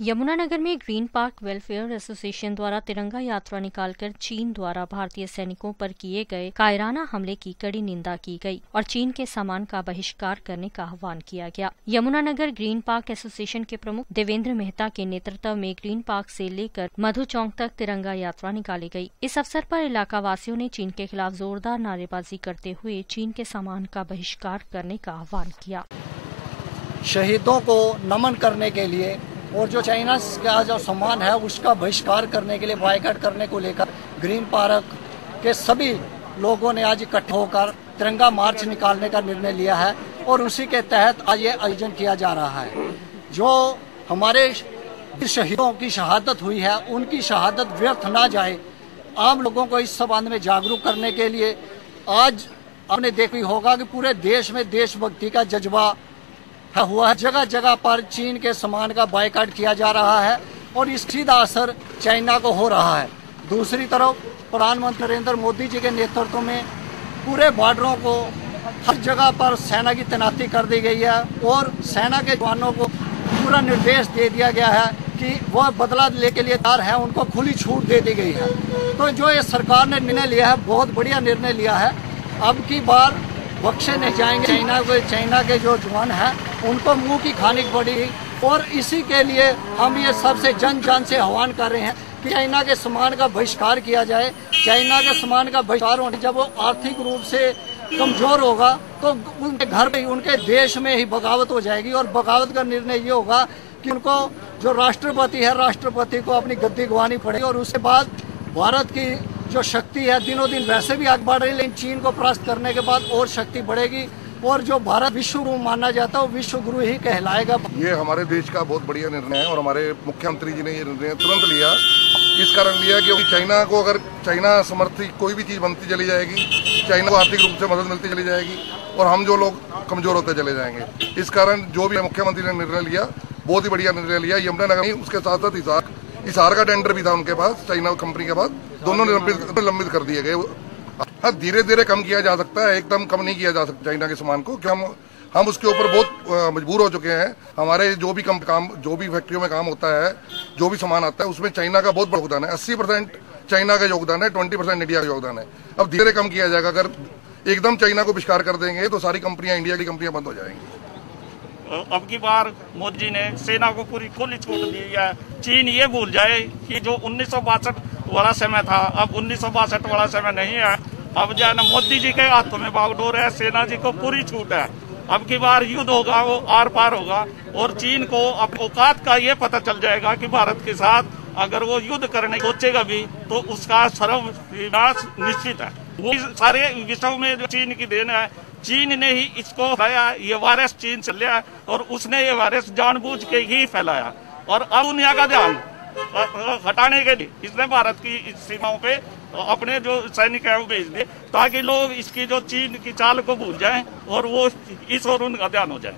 यमुनानगर में green park welfare association द्वारा तिरंगा यात्रा निकालकर चीन द्वारा भारतीय सैनिकों पर किए गए कायराना हमले की कड़ी निंदा की गई और चीन के सामान का बहिष्कार करने का आह्वान किया गया। यमुनानगर ग्रीन पार्क एसोसिएशन के प्रमुख देवेंद्र मेहता के नेतृत्व में ग्रीन पार्क से लेकर मधु चौक तक तिरंगा यात्रा निकाली गई। इस अवसर पर इलाका वासियों ने चीन के खिलाफ जोरदार नारेबाजी करते हुए चीन के सामान का बहिष्कार करने का आह्वान किया। शहीदों को नमन करने के लिए और जो चाइना का जो सामान है उसका बहिष्कार करने के लिए बायकॉट करने को लेकर ग्रीन पार्क के सभी लोगों ने आज इकट्ठे होकर तिरंगा मार्च निकालने का निर्णय लिया है और उसी के तहत आज ये आयोजन किया जा रहा है। जो हमारे शहीदों की शहादत हुई है उनकी शहादत व्यर्थ ना जाए, आम लोगों को इस संबंध में जागरूक करने के लिए आज आपने देखा होगा कि पूरे देश में देशभक्ति का जज्बा हुआ है। जगह जगह पर चीन के सामान का बायकॉट किया जा रहा है और इस सीधा असर चाइना को हो रहा है। दूसरी तरफ प्रधानमंत्री नरेंद्र मोदी जी के नेतृत्व में पूरे बॉर्डरों को हर जगह पर सेना की तैनाती कर दी गई है और सेना के जवानों को पूरा निर्देश दे दिया गया है कि वह बदला लेने के लिए तैयार है, उनको खुली छूट दे दी गई है। तो जो ये सरकार ने निर्णय लिया है बहुत बढ़िया निर्णय लिया है। अब की बार बख्शे नहीं जाएंगे। चाइना के जो जवान हैं उनको मुंह की खानी पड़ेगी और इसी के लिए हम ये सबसे जन से आह्वान कर रहे हैं कि चाइना के सामान का बहिष्कार किया जाए। चाइना के सामान का बहिष्कार होने जब वो आर्थिक रूप से कमजोर होगा तो उनके घर में उनके देश में ही बगावत हो जाएगी और बगावत का निर्णय ये होगा कि उनको जो राष्ट्रपति है राष्ट्रपति को अपनी गद्दी गंवानी पड़ेगी और उसके बाद भारत की जो शक्ति है दिनों दिन वैसे भी आगे बढ़ रही है, लेकिन चीन को परास्त करने के बाद और शक्ति बढ़ेगी और जो भारत विश्व गुरु माना जाता है वो विश्व गुरु ही कहलाएगा। ये हमारे देश का बहुत बढ़िया निर्णय है और हमारे मुख्यमंत्री जी ने ये निर्णय तुरंत लिया। इस कारण लिया कि चाइना को अगर चाइना समर्थित कोई भी चीज बनती चली जाएगी, चाइना को आर्थिक रूप से मदद मिलती चली जाएगी और हम जो लोग कमजोर होते चले जाएंगे। इस कारण जो भी मुख्यमंत्री ने निर्णय लिया बहुत ही बढ़िया निर्णय लिया। यमुनानगर में उसके साथ साथ हिसार का टेंडर भी था उनके पास, चाइना कंपनी के पास, दोनों निलंबित कर दिए गए। हाँ, धीरे धीरे कम किया जा सकता है, एकदम कम नहीं किया जा सकता चाइना के सामान को, कि हम उसके ऊपर बहुत मजबूर हो चुके हैं। हमारे जो भी जो भी फैक्ट्रियों में काम होता है, जो भी सामान आता है उसमें चाइना का बहुत बड़ा योगदान है। 80% चाइना का योगदान है, 20% इंडिया का योगदान है। अब धीरे कम किया जाएगा। अगर एकदम चाइना को बहिष्कार कर देंगे तो सारी कंपनियां, इंडिया की कंपनियां बंद हो जाएंगी। अब की बार मोदी जी ने सेना को पूरी खुली छूट दी है। चीन ये भूल जाए कि जो 1962 वाला समय था अब 1962 वाला समय नहीं है। अब जो है ना मोदी जी के हाथों में बागडोर है, सेना जी को पूरी छूट है। अब की बार युद्ध होगा वो आर पार होगा और चीन को अब औकात का ये पता चल जाएगा कि भारत के साथ अगर वो युद्ध करने सोचेगा भी तो उसका सर्वनाश निश्चित है। वो सारे विश्व में जो चीन की देन है, चीन ने ही इसको फैलाया। ये वायरस चीन से लिया और उसने ये वायरस जानबूझ के ही फैलाया और अब दुनिया का ध्यान हटाने के लिए इसने भारत की सीमाओं पे अपने जो सैनिक है वो भेज दिए ताकि लोग इसकी जो चीन की चाल को भूल जाएं और वो इस और उनका ध्यान हो जाए।